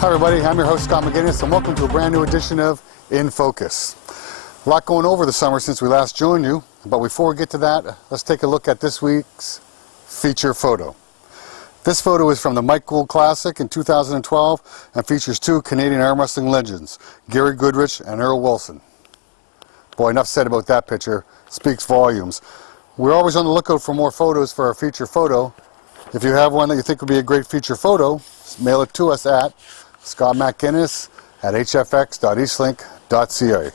Hi everybody, I'm your host Scott McGinnis and welcome to a brand new edition of In Focus. A lot going over the summer since we last joined you, but before we get to that, let's take a look at this week's feature photo. This photo is from the Mike Gould Classic in 2012 and features two Canadian arm wrestling legends, Gary Goodrich and Earl Wilson. Boy, enough said about that picture, speaks volumes. We're always on the lookout for more photos for our feature photo. If you have one that you think would be a great feature photo, mail it to us at scottmcginnis@hfx.eastlink.ca. As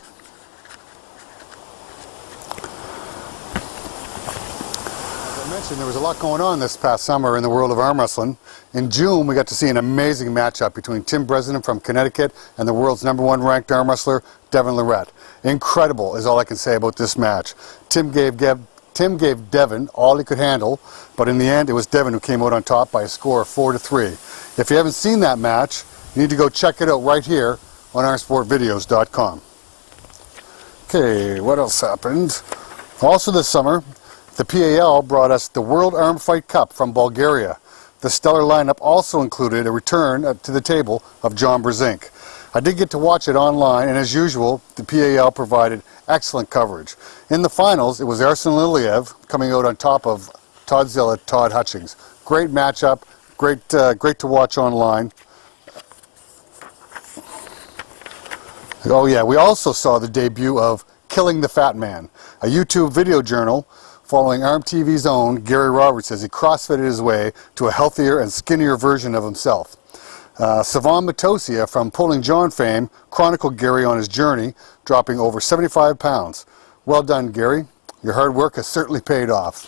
I mentioned, there was a lot going on this past summer in the world of arm wrestling. In June, we got to see an amazing matchup between Tim Bresnan from Connecticut and the world's #1 ranked arm wrestler, Devon Larratt. Incredible is all I can say about this match. Tim gave Devon all he could handle, but in the end, it was Devon who came out on top by a score of 4-3. If you haven't seen that match, you need to go check it out right here on OurSportVideos.com. Okay, what else happened? Also this summer, the PAL brought us the World Arm Fight Cup from Bulgaria. The stellar lineup also included a return to the table of John Brzezinski. I did get to watch it online, and as usual, the PAL provided excellent coverage. In the finals, it was Arsen Liliev coming out on top of Todd Hutchings. Great matchup, great to watch online. Oh yeah, we also saw the debut of Killing the Fat Man, a YouTube video journal following Arm TV's own Gary Roberts as he crossfitted his way to a healthier and skinnier version of himself. Savan Matosia from Pulling John fame chronicled Gary on his journey, dropping over 75 pounds. Well done, Gary. Your hard work has certainly paid off.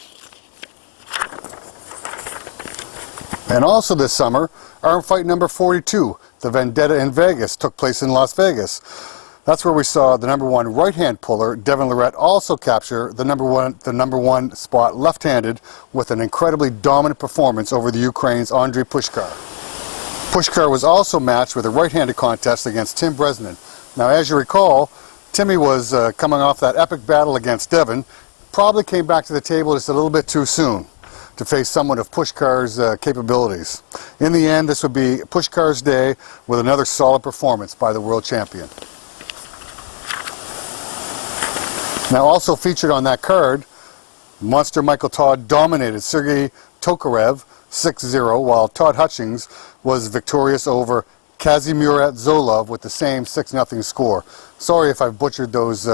And also this summer, Arm Fight number 42, the Vendetta in Vegas, took place in Las Vegas. That's where we saw the #1 right-hand puller, Devon Larratt, also capture the number one spot left-handed with an incredibly dominant performance over the Ukraine's Andrei Pushkar. Pushkar was also matched with a right-handed contest against Tim Bresnan. Now, as you recall, Timmy was coming off that epic battle against Devon, probably came back to the table just a little bit too soon to face someone of Pushkar's capabilities. In the end, this would be Pushkar's day with another solid performance by the world champion. Now, also featured on that card, Monster Michael Todd dominated Sergei Tokarev 6-0, while Todd Hutchings was victorious over Kazimierat Zolov with the same 6-0 score. Sorry if I've butchered those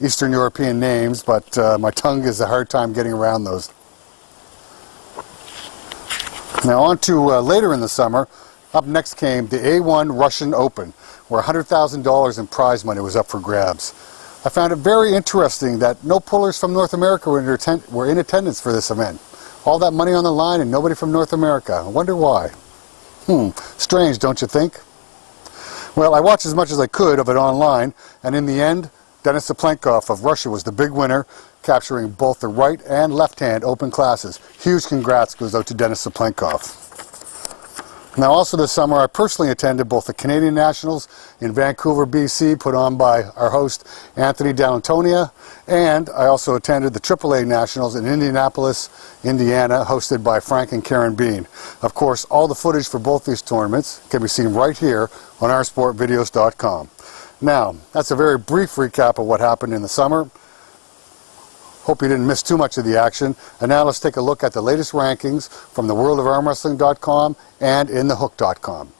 Eastern European names, but my tongue has a hard time getting around those. Now on to later in the summer, up next came the A1 Russian Open, where $100,000 in prize money was up for grabs. I found it very interesting that no pullers from North America were in attendance for this event. All that money on the line and nobody from North America. I wonder why. Strange, don't you think? Well, I watched as much as I could of it online, and in the end, Denis Saplenkov of Russia was the big winner, capturing both the right and left-hand open classes. Huge congrats goes out to Denis Saplenkov. Now, also this summer, I personally attended both the Canadian Nationals in Vancouver, BC, put on by our host, Anthony D'Antonia, and I also attended the AAA Nationals in Indianapolis, Indiana, hosted by Frank and Karen Bean. Of course, all the footage for both these tournaments can be seen right here on OurSportVideos.com. Now, that's a very brief recap of what happened in the summer. Hope you didn't miss too much of the action. And now let's take a look at the latest rankings from the worldofarmwrestling.com and inthehook.com.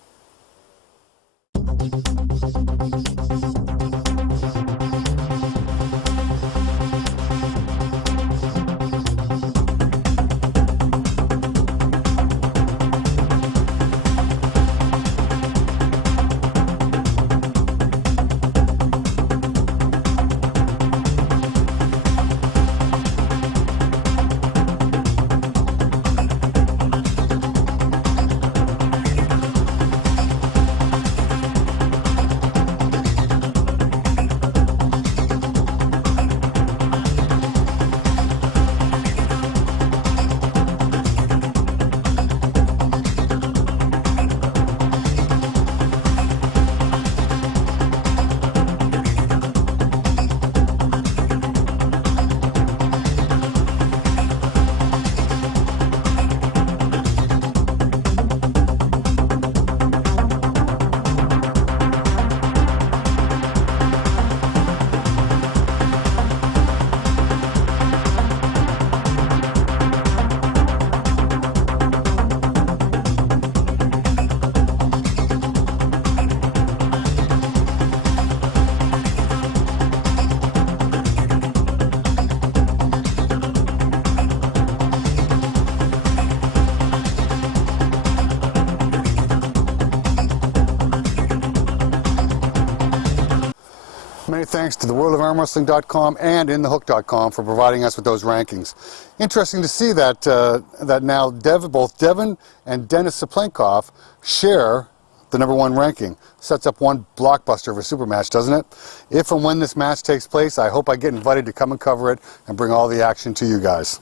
thanks to theworldofarmwrestling.com and inthehook.com for providing us with those rankings. Interesting to see that that now both Devon and Denis Saplenkov share the #1 ranking. Sets up one blockbuster of a super match, doesn't it? If and when this match takes place, I hope I get invited to come and cover it and bring all the action to you guys.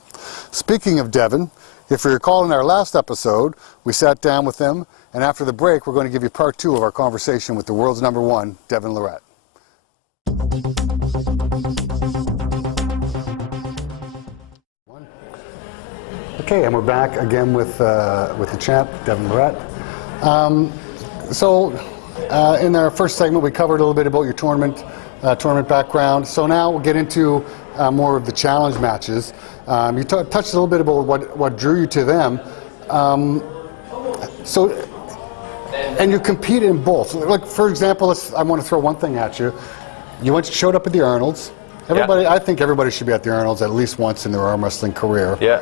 Speaking of Devon, if you recall in our last episode, we sat down with him, and after the break, we're going to give you part 2 of our conversation with the world's #1, Devon Larratt. Okay, and we're back again with the champ, Devon Larratt. In our first segment, we covered a little bit about your tournament background. So now we'll get into more of the challenge matches. You touched a little bit about what drew you to them. And you compete in both. Like, for example, I want to throw one thing at you. You showed up at the Arnold's. Everybody, yeah. I think everybody should be at the Arnold's at least once in their arm wrestling career. Yeah.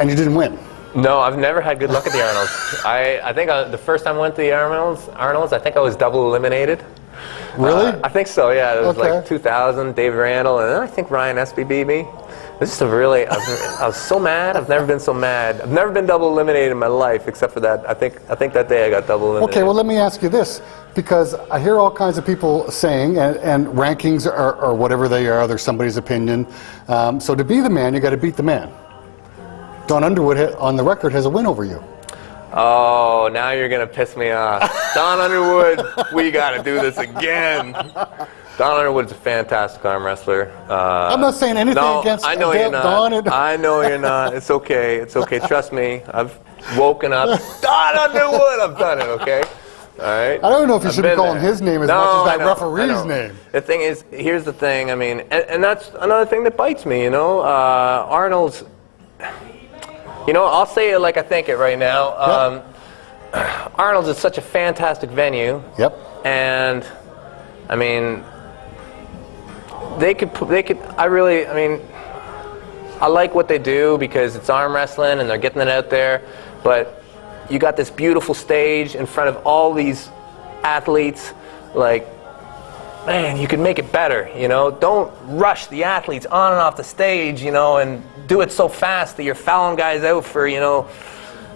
And you didn't win. No, I've never had good luck at the Arnold's. I think the first time I went to the Arnold's, I think I was double eliminated. Really? I think so, yeah. It was like 2000, Dave Randall, and then I think Ryan Espy beat me. This is I was so mad. I've never been so mad. I've never been double eliminated in my life, except for that. I think that day I got double eliminated. Okay, well, let me ask you this, because I hear all kinds of people saying, and rankings are whatever they are, they're somebody's opinion. So to be the man, you got to beat the man. Don Underwood, on the record, has a win over you. Oh, now you're going to piss me off. Don Underwood, we got to do this again. Don Underwood's a fantastic arm wrestler. I'm not saying anything against I know you're not. Don. I know you're not. It's okay. It's okay. Trust me. I've woken up. Don Underwood, I've done it, okay? All right? I don't know if you should be calling his name as much as that referee's name. The thing is, here's the thing. I mean, and that's another thing that bites me, you know. Arnold's... You know, I'll say it like I think it right now. Arnold's is such a fantastic venue. Yep. And, I mean, I like what they do because it's arm wrestling and they're getting it out there. But you got this beautiful stage in front of all these athletes. Like, man, you could make it better, you know? Don't rush the athletes on and off the stage, you know, and do it so fast that you're fouling guys out for, you know,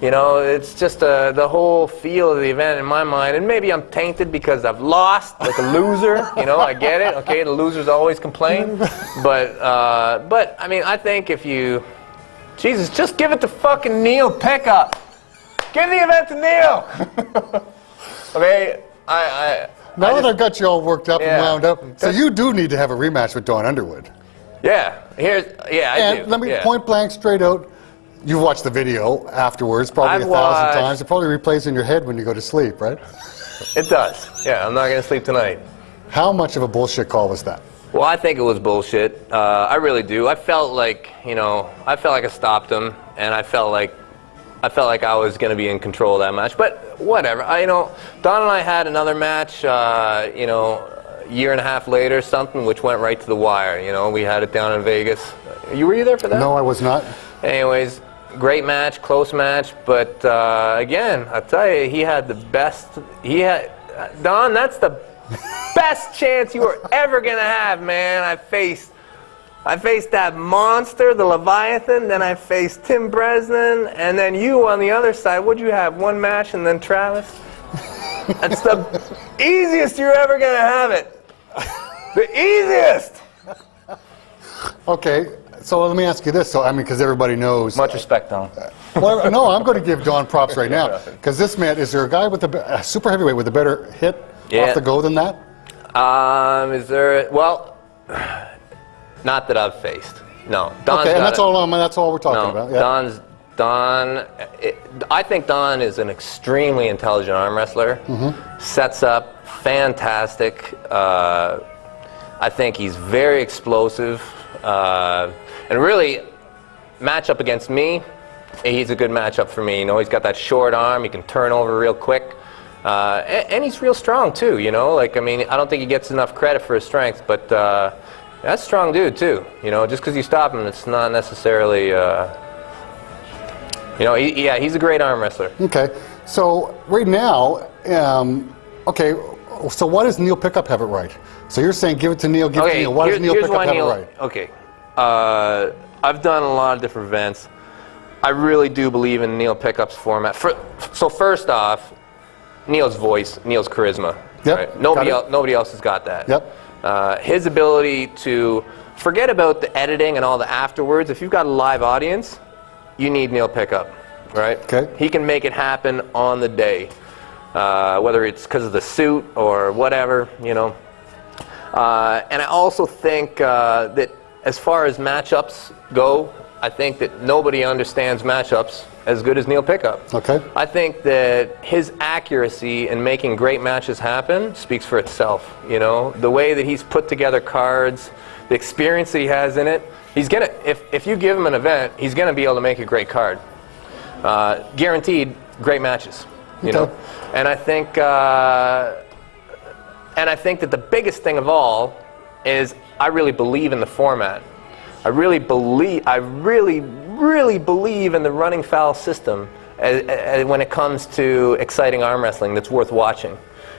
it's just the whole feel of the event in my mind. And maybe I'm tainted because I've lost, like a loser, you know, I get it, okay, the losers always complain. But I mean, I think if you, Jesus, just give it to fucking Neil Pickup. Give the event to Neil. Okay, Now that I've got you all worked up and wound up, so you do need to have a rematch with Don Underwood. Yeah, I do. Let me point blank straight out. You've watched the video afterwards, probably 1,000 times. It probably replays in your head when you go to sleep, right? It does. Yeah, I'm not going to sleep tonight. How much of a bullshit call was that? Well, I think it was bullshit. I really do. I felt like, I stopped him, and I felt like I was going to be in control of that match, but whatever. Don and I had another match, a year and a half later, which went right to the wire. We had it down in Vegas. Were you there for that? No, I was not. Anyways, great match, close match, but again, I'll tell you, he had the best. Don, that's the best chance you were ever going to have, man. I faced that monster, the Leviathan, then I faced Tim Bresnan, and then you on the other side. What'd you have, one match and then Travis? That's the easiest you're ever going to have it. The easiest! Okay, so let me ask you this. So, I mean, because everybody knows. Much respect, Don. Well, no, I'm going to give Don props right now. Because this man, is there a guy with a super heavyweight with a better hit off the go than that? Is there, well, not that I've faced. No. Don's and that's all we're talking about. Yeah. I think Don is an extremely intelligent arm wrestler. Sets up, fantastic. I think he's very explosive. And really, match up against me, he's a good matchup for me. He's got that short arm, he can turn over real quick. And he's real strong too, I don't think he gets enough credit for his strength, but that's a strong dude too. Just because you stop him, it's not necessarily, he's a great arm wrestler. Okay, so right now, okay, So why does Neil Pickup have it right? So you're saying give it to Neil, give it to Neil. Why does Neil Pickup have it right? Okay. I've done a lot of different events. I really do believe in Neil Pickup's format. So first off, Neil's voice, Neil's charisma. Yep. Right? Nobody else has got that. Yep. His ability to forget about the editing and all the afterwards. If you've got a live audience, you need Neil Pickup, right? Okay. He can make it happen on the day, whether it's because of the suit or whatever, you know. And I also think that as far as matchups go, I think that nobody understands matchups as good as Neil Pickup. Okay. I think that his accuracy in making great matches happen speaks for itself. You know, the way that he's put together cards, the experience that he has in it. He's gonna, if you give him an event, he's gonna be able to make a great card. Guaranteed, great matches. You know, and I think that the biggest thing of all is I really believe in the format. I really believe in the running foul system when it comes to exciting arm wrestling that's worth watching.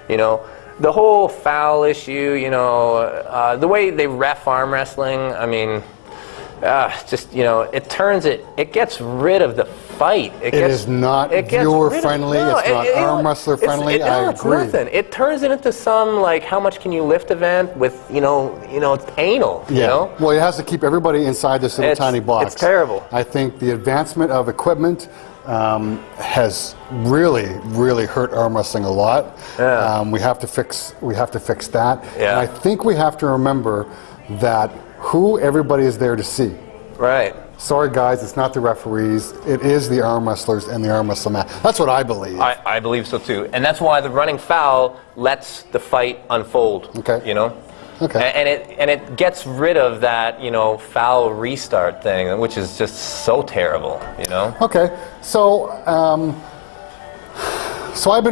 You know, the whole foul issue, you know, the way they ref arm wrestling, I mean, just, you know, it gets rid of the fight. It is not viewer friendly, it's not arm wrestler friendly, I agree. It's nothing. It turns it into some, like, how much can you lift event with, you know, it's anal, you know? Well, it has to keep everybody inside this little tiny box. It's terrible. I think the advancement of equipment has really hurt arm wrestling a lot. Yeah. We have to fix that. Yeah. And I think we have to remember that who everybody is there to see. Right. Sorry guys, it's not the referees, it is the arm wrestlers and the arm wrestling match. That's what I believe. I believe so too. And that's why the running foul lets the fight unfold. Okay. You know? Okay. And it gets rid of that, you know, foul restart thing, which is just so terrible, you know? Okay. So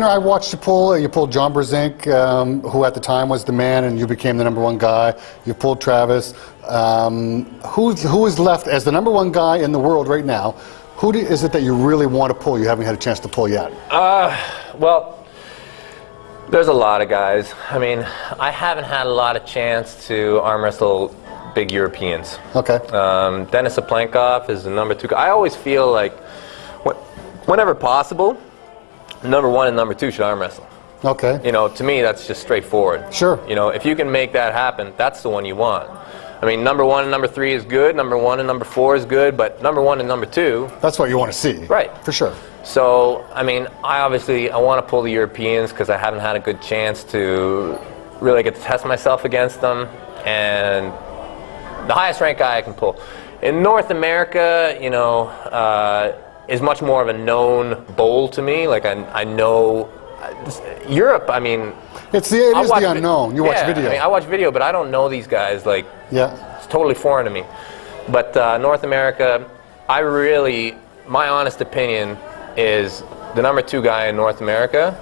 I watched you pulled John Brzenk, who at the time was the man, and you became the #1 guy. You pulled Travis. Who is left as the #1 guy in the world right now? Who is it that you really want to pull? You haven't had a chance to pull yet. Well, there's a lot of guys. I mean, I haven't had a lot of chance to arm wrestle big Europeans. Okay. Denis Aplankov is the #2 guy. I always feel like, whenever possible, #1 and #2 should arm wrestle. Okay. You know, to me, that's just straightforward. Sure. You know, if you can make that happen, that's the one you want. I mean, #1 and #3 is good, #1 and #4 is good, but #1 and #2... That's what you want to see. Right. For sure. So, I mean, I want to pull the Europeans because I haven't had a good chance to really get to test myself against them, and the highest ranked guy I can pull. In North America, you know, is much more of a known bowl to me. Like, I know Europe, I mean, it is the unknown. You watch video. I mean, I watch video, but I don't know these guys. Like, it's totally foreign to me. But North America, my honest opinion is the #2 guy in North America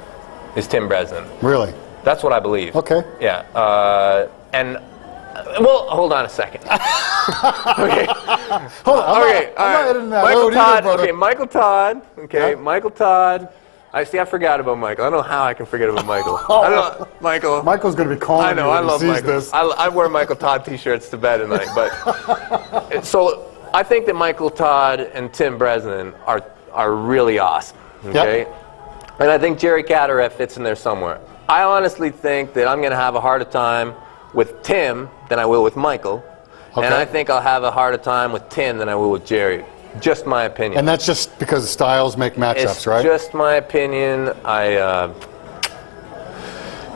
is Tim Bresnan. Really? That's what I believe. Okay. Yeah. Well, hold on a second. Okay. Hold on. Okay. All right. Michael Todd. Okay. Michael Todd. Okay. Yeah. Michael Todd. I forgot about Michael. I don't know how I can forget about Michael. I don't know, Michael. Michael's going to be calling. I know. I love Michael. This. I wear Michael Todd T-shirts to bed at night. But so I think that Michael Todd and Tim Bresnan are really awesome. Okay. Yep. And I think Jerry Cataret fits in there somewhere. I honestly think that I'm going to have a harder time with Tim than I will with Michael. Okay. And I think I'll have a harder time with Tim than I will with Jerry. Just my opinion. And that's just because styles make matchups, right? It's just my opinion.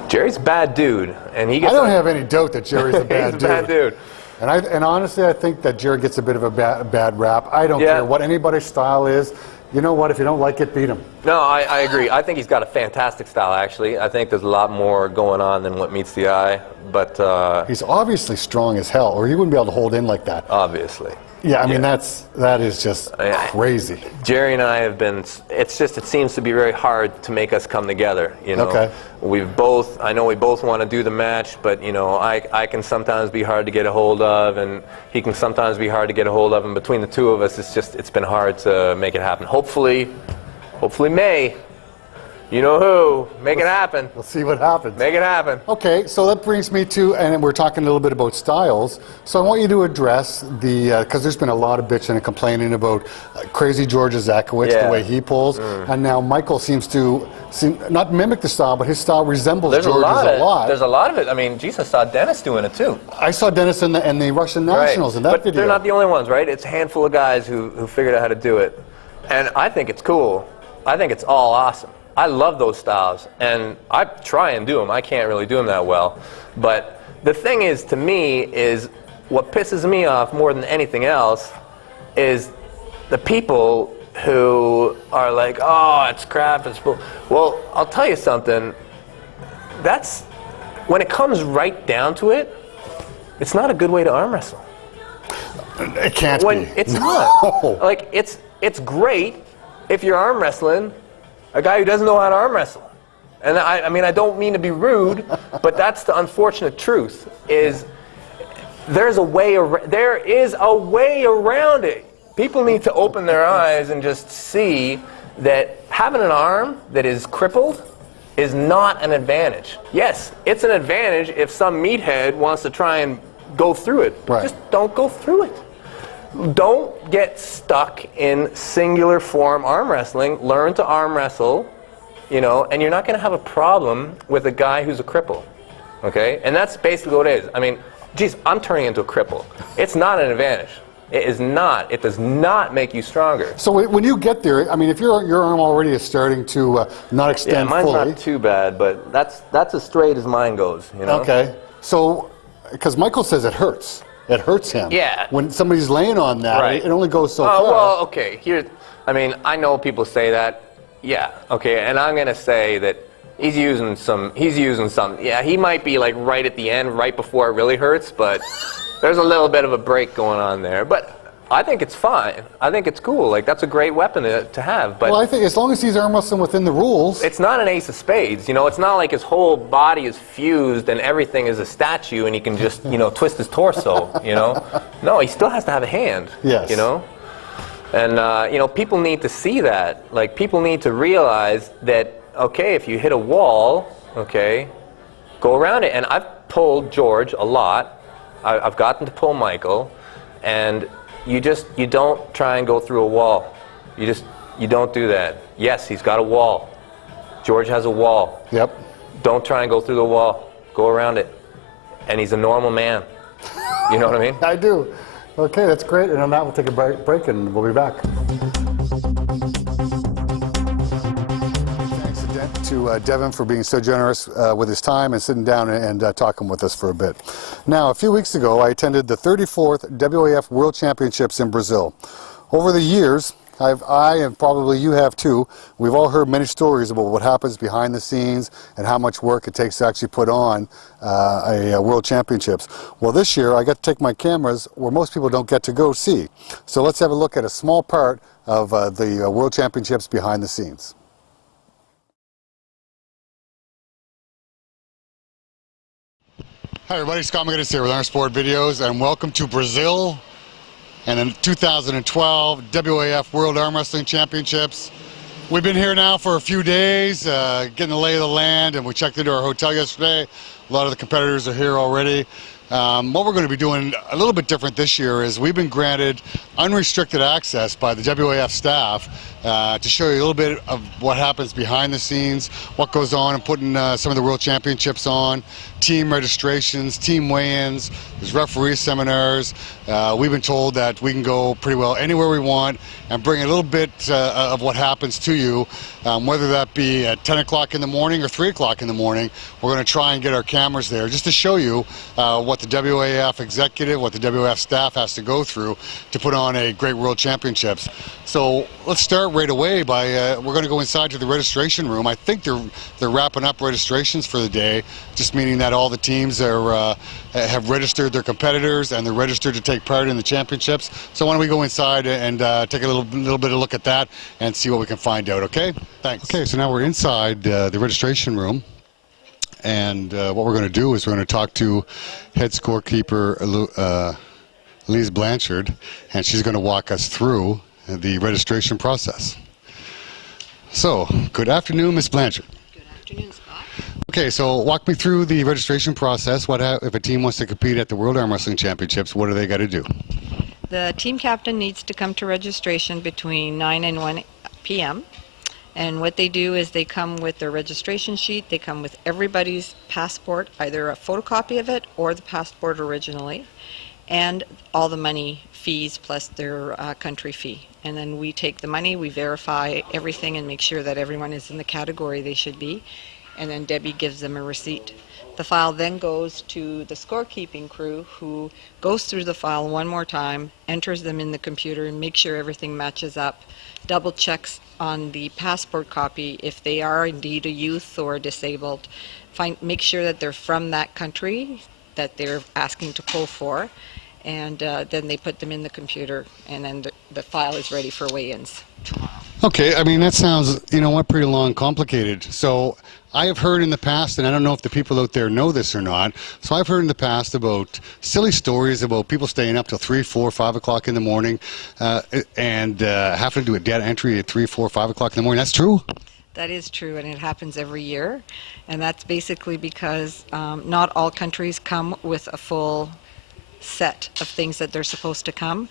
Jerry's a bad dude, and he gets. I don't have any doubt that Jerry's a bad dude. He's a bad dude. And honestly, I think that Jerry gets a bit of a bad rap. I don't care what anybody's style is. You know what? If you don't like it, beat him. No, I agree. I think he's got a fantastic style, actually. I think there's a lot more going on than what meets the eye. But he's obviously strong as hell, or he wouldn't be able to hold in like that. Obviously. Yeah, I mean, that is just crazy. Jerry and I have been, it seems to be very hard to make us come together, you know. Okay. I know we both want to do the match, but, you know, I can sometimes be hard to get a hold of, and he can sometimes be hard to get a hold of, and between the two of us, it's been hard to make it happen. Hopefully May, You know who? Make it happen. We'll see what happens. Make it happen. Okay, so that brings me to, and we're talking a little bit about styles. So I want you to address the, because there's been a lot of bitching and complaining about crazy George Zakowicz, the way he pulls, and now Michael seems to not mimic the style, but his style resembles George's a lot. There's a lot of it. I mean, geez, I saw Dennis doing it too. I saw Dennis in the Russian Nationals in that video. But they're not the only ones, right? It's a handful of guys who figured out how to do it. And I think it's cool. I think it's all awesome. I love those styles, and I try and do them. I can't really do them that well. But the thing is, to me, is what pisses me off more than anything else is the people who are like, oh, it's crap, it's bull. Well, I'll tell you something. That's, when it comes right down to it, it's not a good way to arm wrestle. It can't be. It's not. Like, it's great if you're arm wrestling a guy who doesn't know how to arm wrestle. And I mean, I don't mean to be rude, but that's the unfortunate truth, is there is a way around it. People need to open their eyes and just see that having an arm that is crippled is not an advantage. Yes, it's an advantage if some meathead wants to try and go through it. Right. Just don't go through it. Don't get stuck in singular form arm wrestling. Learn to arm wrestle, you know, and you're not going to have a problem with a guy who's a cripple, okay? And that's basically what it is. I mean, geez, I'm turning into a cripple. It's not an advantage. It is not. It does not make you stronger. So when you get there, I mean, if your arm already is starting to not extend mine's fully. Not too bad, but that's as straight as mine goes, you know? Okay. So, because Michael says it hurts. It hurts him. Yeah. When somebody's laying on that, it only goes so far. Well, okay. I mean, I know people say that. Yeah. Okay. And I'm gonna say that he's using some. Yeah. He might be like right at the end, right before it really hurts, but there's a little bit of a break going on there. But I think it's fine. I think it's cool. Like, that's a great weapon to have. But well, I think as long as he's arm wrestling within the rules. It's not an ace of spades. You know, it's not like his whole body is fused and everything is a statue and he can just, you know, twist his torso, you know. No, he still has to have a hand. Yes. You know? And, you know, people need to see that. Like, people need to realize that, okay, if you hit a wall, okay, go around it. And I've pulled George a lot. I've gotten to pull Michael. And you don't try and go through a wall. You don't do that. Yes, he's got a wall. George has a wall. Yep. Don't try and go through the wall. Go around it. And he's a normal man. You know what I mean? I do. Okay, that's great. And on that, we'll take a break and we'll be back. Thanks to Devon for being so generous with his time and sitting down and talking with us for a bit. Now, a few weeks ago, I attended the 34th WAF World Championships in Brazil. Over the years, I and probably you have too, we've all heard many stories about what happens behind the scenes and how much work it takes to actually put on a World Championships. Well, this year I got to take my cameras where most people don't get to go see. So let's have a look at a small part of the World Championships behind the scenes. Hi everybody, Scott McGinnis here with Iron Sport Videos, and welcome to Brazil and the 2012 WAF World Arm Wrestling Championships. We've been here now for a few days, getting the lay of the land, and we checked into our hotel yesterday. A lot of the competitors are here already. What we're going to be doing a little bit different this year is we've been granted unrestricted access by the WAF staff to show you a little bit of what happens behind the scenes, what goes on in putting some of the World Championships on, team registrations, team weigh-ins, there's referee seminars. We've been told that we can go pretty well anywhere we want and bring a little bit of what happens to you, whether that be at 10 o'clock in the morning or 3 o'clock in the morning. We're going to try and get our cameras there just to show you what the WAF executive, what the WAF staff has to go through to put on a great World Championships. So let's start right away by, we're going to go inside to the registration room. I think they're wrapping up registrations for the day, just meaning that all the teams are, have registered their competitors and they're registered to take part in the championships. So why don't we go inside and take a little bit of look at that and see what we can find out, okay? Thanks. Okay, so now we're inside the registration room. And what we're going to do is we're going to talk to head scorekeeper Lise Blanchard, and she's going to walk us through the registration process. So, good afternoon, Miss Blanchard. Good afternoon, Scott. Okay, so walk me through the registration process. If a team wants to compete at the World Arm Wrestling Championships, what do they got to do? The team captain needs to come to registration between 9 and 1 p.m. And what they do is they come with their registration sheet. They come with everybody's passport, either a photocopy of it or the passport originally, and all the money fees plus their country fee. And then we take the money, we verify everything and make sure that everyone is in the category they should be. And then Debbie gives them a receipt. The file then goes to the scorekeeping crew, who goes through the file one more time, enters them in the computer, and makes sure everything matches up, double checks on the passport copy if they are indeed a youth or disabled, make sure that they're from that country that they're asking to pull for, and then they put them in the computer, and then the file is ready for weigh-ins tomorrow. Okay, I mean, that sounds, you know what, pretty long, complicated. So I have heard in the past, and I don't know if the people out there know this or not, so I've heard in the past about silly stories about people staying up till 3, 4, 5 o'clock in the morning and having to do a data entry at 3, 4, 5 o'clock in the morning. That's true? That is true, and it happens every year. And that's basically because not all countries come with a full set of things that they're supposed to come.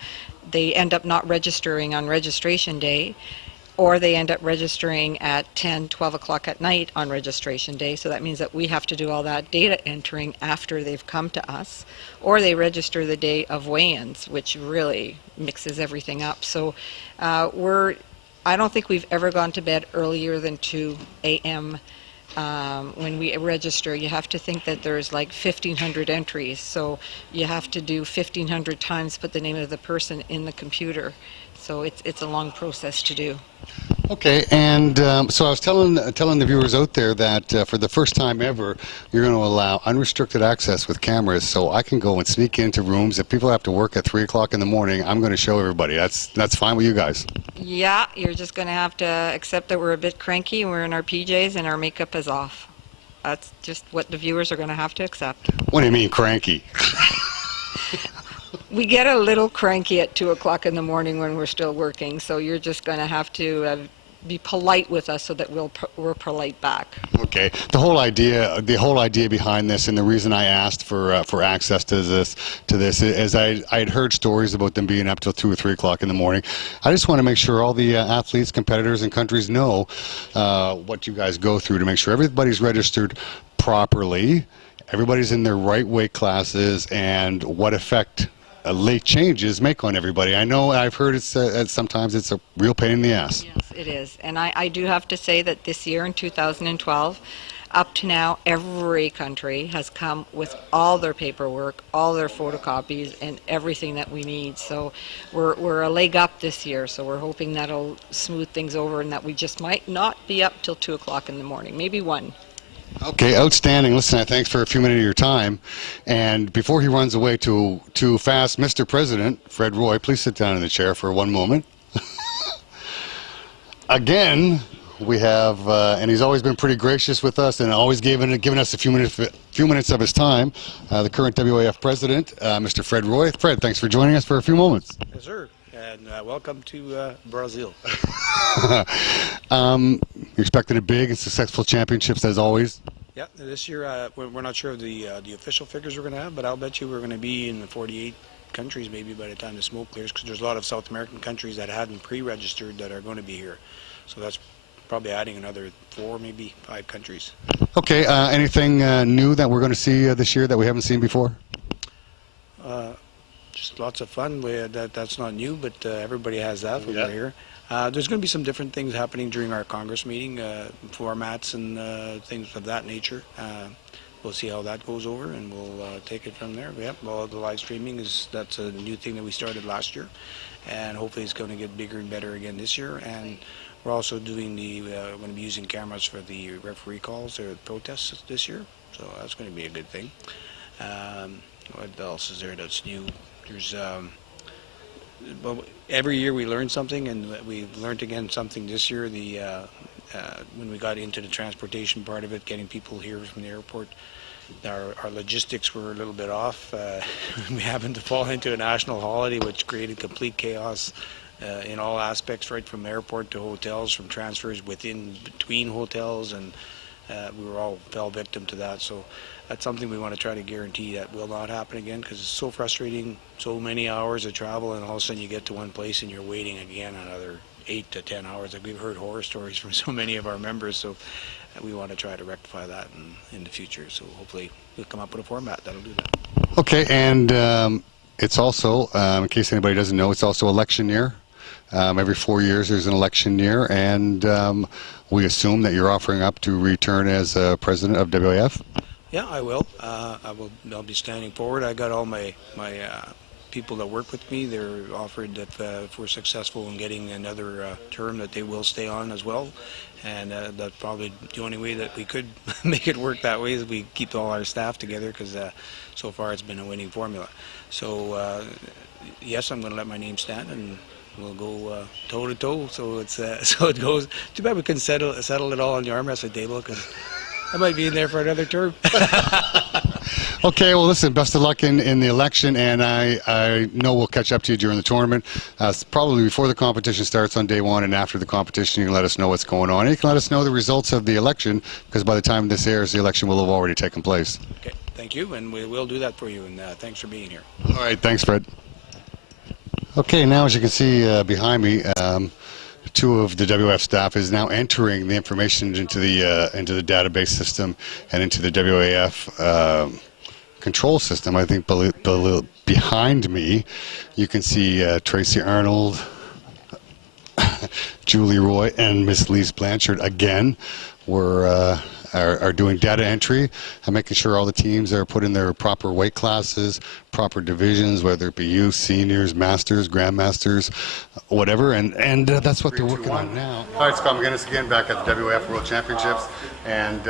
They end up not registering on registration day, or they end up registering at 10, 12 o'clock at night on registration day. So that means that we have to do all that data entering after they've come to us, or they register the day of weigh-ins, which really mixes everything up. So I don't think we've ever gone to bed earlier than 2 a.m. When we register. You have to think that there's like 1,500 entries, so you have to do 1,500 times, put the name of the person in the computer. So it's a long process to do. Okay, and so I was telling the viewers out there that for the first time ever, you're going to allow unrestricted access with cameras, so I can go and sneak into rooms. If people have to work at 3 o'clock in the morning, I'm going to show everybody. That's fine with you guys. Yeah, you're just going to have to accept that we're a bit cranky and we're in our PJs and our makeup is off. That's just what the viewers are going to have to accept. What do you mean cranky? We get a little cranky at 2 o'clock in the morning when we're still working, so you're just going to have to be polite with us so that we're polite back. Okay. The whole idea behind this, and the reason I asked for access to this is I'd heard stories about them being up till 2 or 3 o'clock in the morning. I just want to make sure all the athletes, competitors, and countries know what you guys go through to make sure everybody's registered properly, everybody's in their right weight classes, and what effect late changes make on everybody. I know I've heard sometimes it's a real pain in the ass. Yes, it is. And I do have to say that this year in 2012, up to now, every country has come with all their paperwork, all their photocopies, and everything that we need. So we're a leg up this year, so we're hoping that'll smooth things over and that we just might not be up till 2 o'clock in the morning, maybe 1. Okay, outstanding. Listen, thanks for a few minutes of your time. And before he runs away too fast, Mr. President, Fred Roy, please sit down in the chair for one moment. Again, we have, and he's always been pretty gracious with us and always given us a few minutes of his time, the current WAF President, Mr. Fred Roy. Fred, thanks for joining us for a few moments. Yes, sir. And welcome to Brazil. You're expecting a big and successful championships as always? Yeah, this year we're not sure of the official figures we're going to have, but I'll bet you we're going to be in the 48 countries maybe by the time the smoke clears, because there's a lot of South American countries that hadn't pre-registered that are going to be here. So that's probably adding another 4, maybe 5 countries. Okay, anything new that we're going to see this year that we haven't seen before? Just lots of fun. That's not new, but everybody has that when we're here. There's going to be some different things happening during our Congress meeting, formats and things of that nature. We'll see how that goes over, and we'll take it from there. Yep, well, the live streaming that's a new thing that we started last year, and hopefully it's going to get bigger and better again this year. And we're also doing we're going to be using cameras for the referee calls or protests this year, so that's going to be a good thing. What else is there that's new? There's well, every year we learn something, and we learned again something this year. When we got into the transportation part of it, getting people here from the airport, our logistics were a little bit off. We happened to fall into a national holiday, which created complete chaos in all aspects, right from airport to hotels, from transfers between hotels, and we were all fell victim to that. So that's something we want to try to guarantee that will not happen again, because it's so frustrating, so many hours of travel, and all of a sudden you get to one place and you're waiting again another 8 to 10 hours. Like, we've heard horror stories from so many of our members, so we want to try to rectify that in the future. So hopefully we'll come up with a format that'll do that. Okay, and it's also, in case anybody doesn't know, it's also election year. Every 4 years there's an election year, and we assume that you're offering up to return as president of WAF. Yeah, I will. I'll be standing forward. I got all my people that work with me. They're offered that if we're successful in getting another term, that they will stay on as well. And that's probably the only way that we could make it work that way, is we keep all our staff together, because so far it's been a winning formula. So yes, I'm going to let my name stand, and we'll go toe to toe. So it's so it goes. Too bad we couldn't settle it all on the arm wrestling table, because I might be in there for another term. Okay, well, listen, best of luck in the election, and I know we'll catch up to you during the tournament. Probably before the competition starts on day one, and after the competition, you can let us know what's going on. And you can let us know the results of the election, because by the time this airs, the election will have already taken place. Okay, thank you, and we will do that for you, and thanks for being here. All right, thanks, Fred. Okay, now as you can see behind me, two of the WF staff is now entering the information into the database system and into the WAF control system. I think behind me you can see Tracy Arnold, Julie Roy, and Miss Lise Blanchard again are doing data entry and making sure all the teams are put in their proper weight classes, proper divisions, whether it be youth, seniors, masters, grandmasters, whatever, and that's what they're working on now. All right, Scott McGinnis again back at the WAF World Championships, and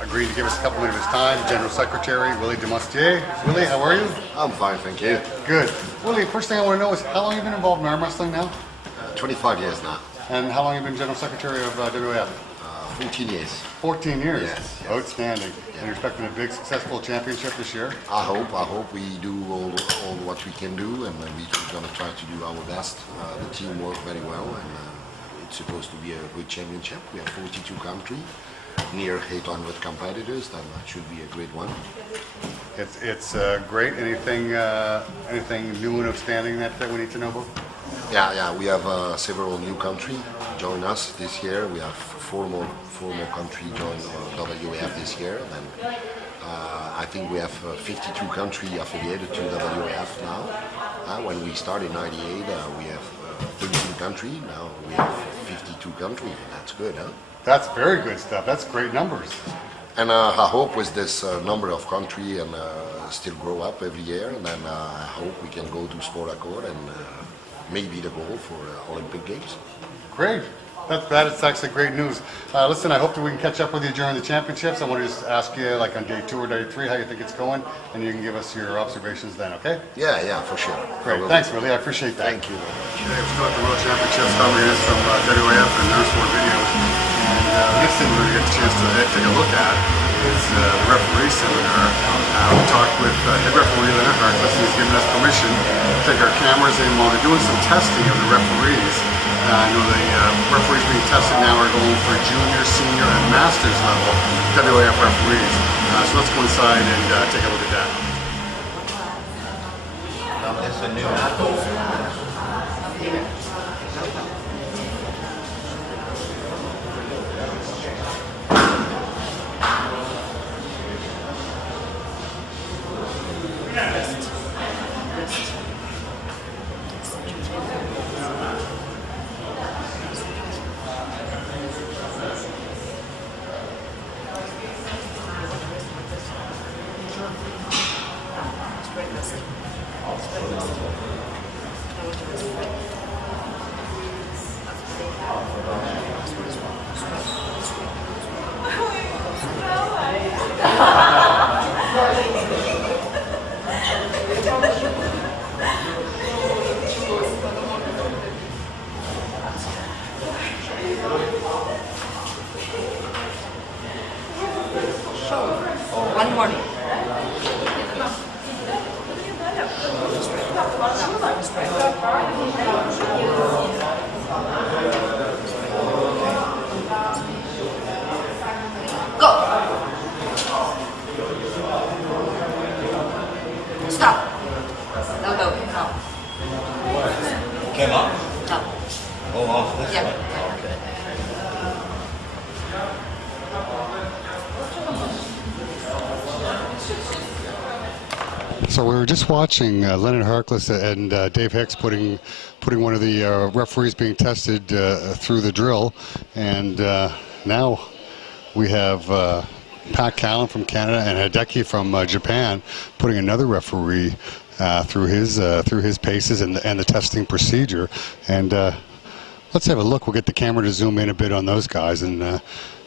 agreed to give us a couple minutes of his time. General Secretary Willie Demustier. Willie, how are you? I'm fine, thank you. Good. Willie, first thing I want to know is how long have you been involved in arm wrestling now? 25 years now. And how long have you been General Secretary of WAF? 14 years. 14 years? Yes. Outstanding. And you're expecting a big, successful championship this year? I hope we do all what we can do, and we're going to try to do our best. The team worked very well, and it's supposed to be a good championship. We have 42 countries, near 800 competitors. That should be a great one. It's great. Anything new and outstanding that we need to know about? Yeah. We have several new countries join us this year. We have four more countries join WAF this year. Then I think we have 52 countries affiliated to WAF now. When we started in '98, we have 13 countries. Now we have 52 countries. That's good, huh? That's very good stuff. That's great numbers. And I hope with this number of countries and still grow up every year, and then I hope we can go to sport accord and maybe the goal for Olympic Games. Great. That's actually great news. Listen, I hope that we can catch up with you during the championships. I want to just ask you, like on day 2 or day 3, how you think it's going, and you can give us your observations then, okay? Yeah, for sure. Great. Thanks, Willie. I appreciate that. Thank you. Today we're still at the World Championships. Tom McGinnis from WAF and Nurse4 Videos. And the next thing we're going to get a chance to take a look at is the referee seminar. We talked with head referee Leonard Harkless, and he's given us permission to take our cameras in while they're doing some testing of the referees. I know the referees being tested now are going for junior, senior, and masters level WAF referees. So let's go inside and take a look at that. It's a new One morning. So we were just watching Leonard Harkless and Dave Hicks putting one of the referees being tested through the drill, and now we have Pat Callan from Canada and Hideki from Japan putting another referee through his paces and the testing procedure. And let's have a look. We'll get the camera to zoom in a bit on those guys, and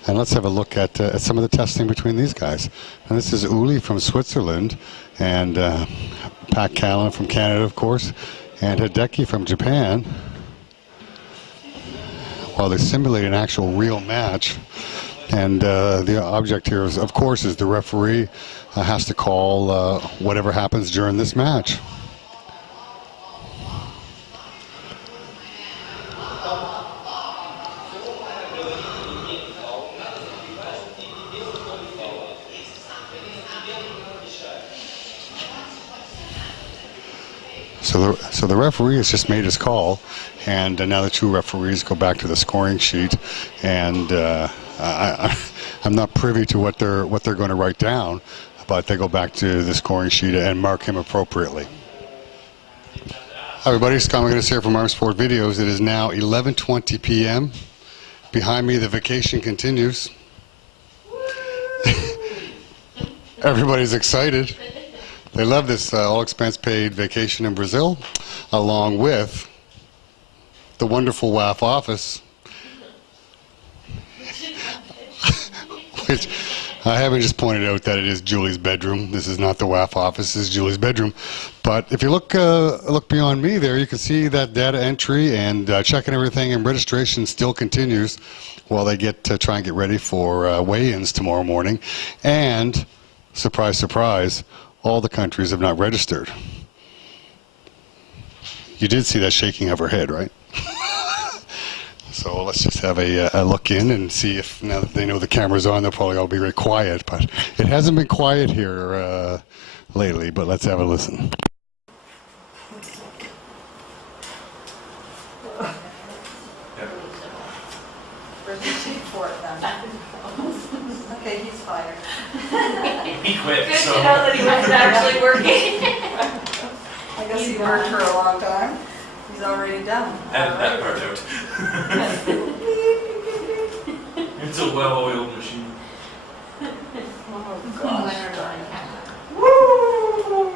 let's have a look at some of the testing between these guys. And this is Uli from Switzerland, and Pat Callan from Canada, of course, and Hideki from Japan. While they simulate an actual real match. And the object here, of course, is the referee has to call whatever happens during this match. So the referee has just made his call, and now the two referees go back to the scoring sheet, and I'm not privy to what they're going to write down, but they go back to the scoring sheet and mark him appropriately. Hi everybody, Scott McGinnis here from Arm Sport Videos. It is now 11:20 p.m. Behind me, the vacation continues. Everybody's excited. They love this all-expense-paid vacation in Brazil, along with the wonderful WAF office, which I haven't just pointed out that it is Julie's bedroom. This is not the WAF office, this is Julie's bedroom. But if you look beyond me there, you can see that data entry and checking everything, and registration still continues while they try and get ready for weigh-ins tomorrow morning. And, surprise, surprise, all the countries have not registered. You did see that shaking of her head, right? So let's just have a look in and see if, now that they know the camera's on, they'll probably all be very quiet. But it hasn't been quiet here lately, but let's have a listen. Okay, he's fired. He quit, Good so. to know that he wasn't actually working. I guess he worked for a long time. He's already done. Edit that part out. It's a well-oiled machine. Oh gosh. Woo!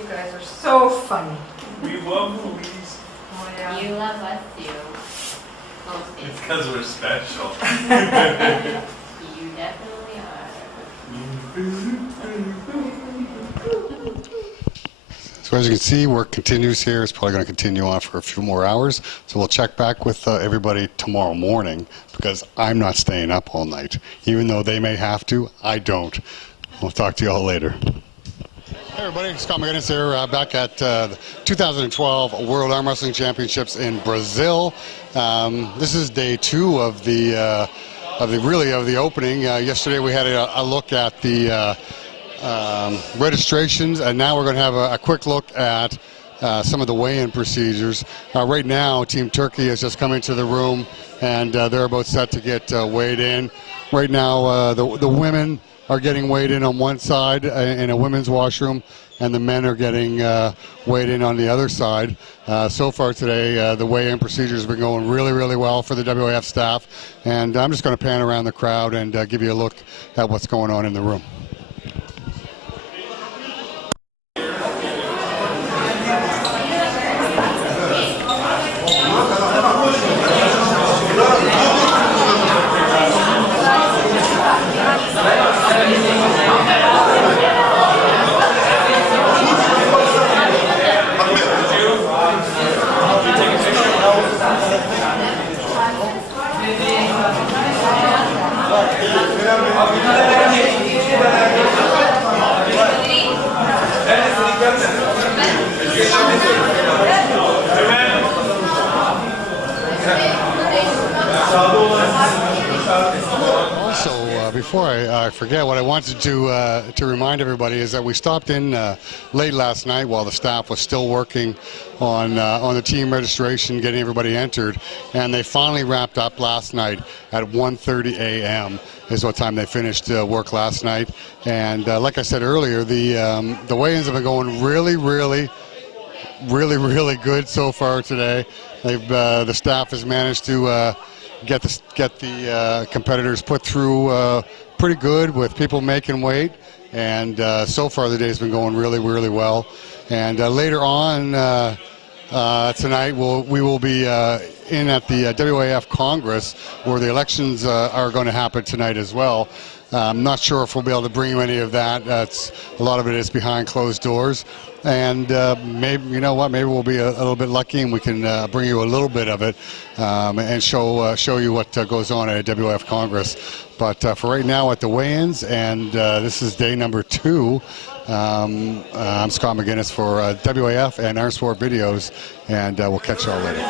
You guys are so funny. We love Louise. Oh yeah. You love us too. Mostly. It's because we're special. You definitely are. So as you can see, work continues here. It's probably going to continue on for a few more hours. So we'll check back with everybody tomorrow morning, because I'm not staying up all night. Even though they may have to, I don't. We'll talk to you all later. Hey everybody, Scott McGinnis here, back at the 2012 World Arm Wrestling Championships in Brazil. This is day 2 of the opening. Yesterday we had a look at the registrations, and now we're going to have a quick look at some of the weigh-in procedures. Right now, Team Turkey has just come into the room, and they're about set to get weighed in. Right now, the women are getting weighed in on one side in a women's washroom, and the men are getting weighed in on the other side. So far today, the weigh-in procedure has been going really, really well for the WAF staff, and I'm just going to pan around the crowd and give you a look at what's going on in the room. Also, before I forget, what I wanted to remind everybody is that we stopped in late last night while the staff was still working on the team registration, getting everybody entered, and they finally wrapped up last night at 1:30 a.m. is what time they finished work last night. And like I said earlier, the weigh-ins have been going really good so far today. The staff has managed to get the competitors put through pretty good, with people making weight. And so far the day's been going really well. And later on tonight we will be in at the WAF Congress, where the elections are going to happen tonight as well. I'm not sure if we'll be able to bring you any of that. A lot of it is behind closed doors. And maybe, you know what, maybe we'll be a little bit lucky and we can bring you a little bit of it and show you what goes on at a WF Congress. But for right now, at the weigh-ins, and this is day number 2, I'm Scott McGinnis for WAF and Iron Sport Videos, and we'll catch you all later.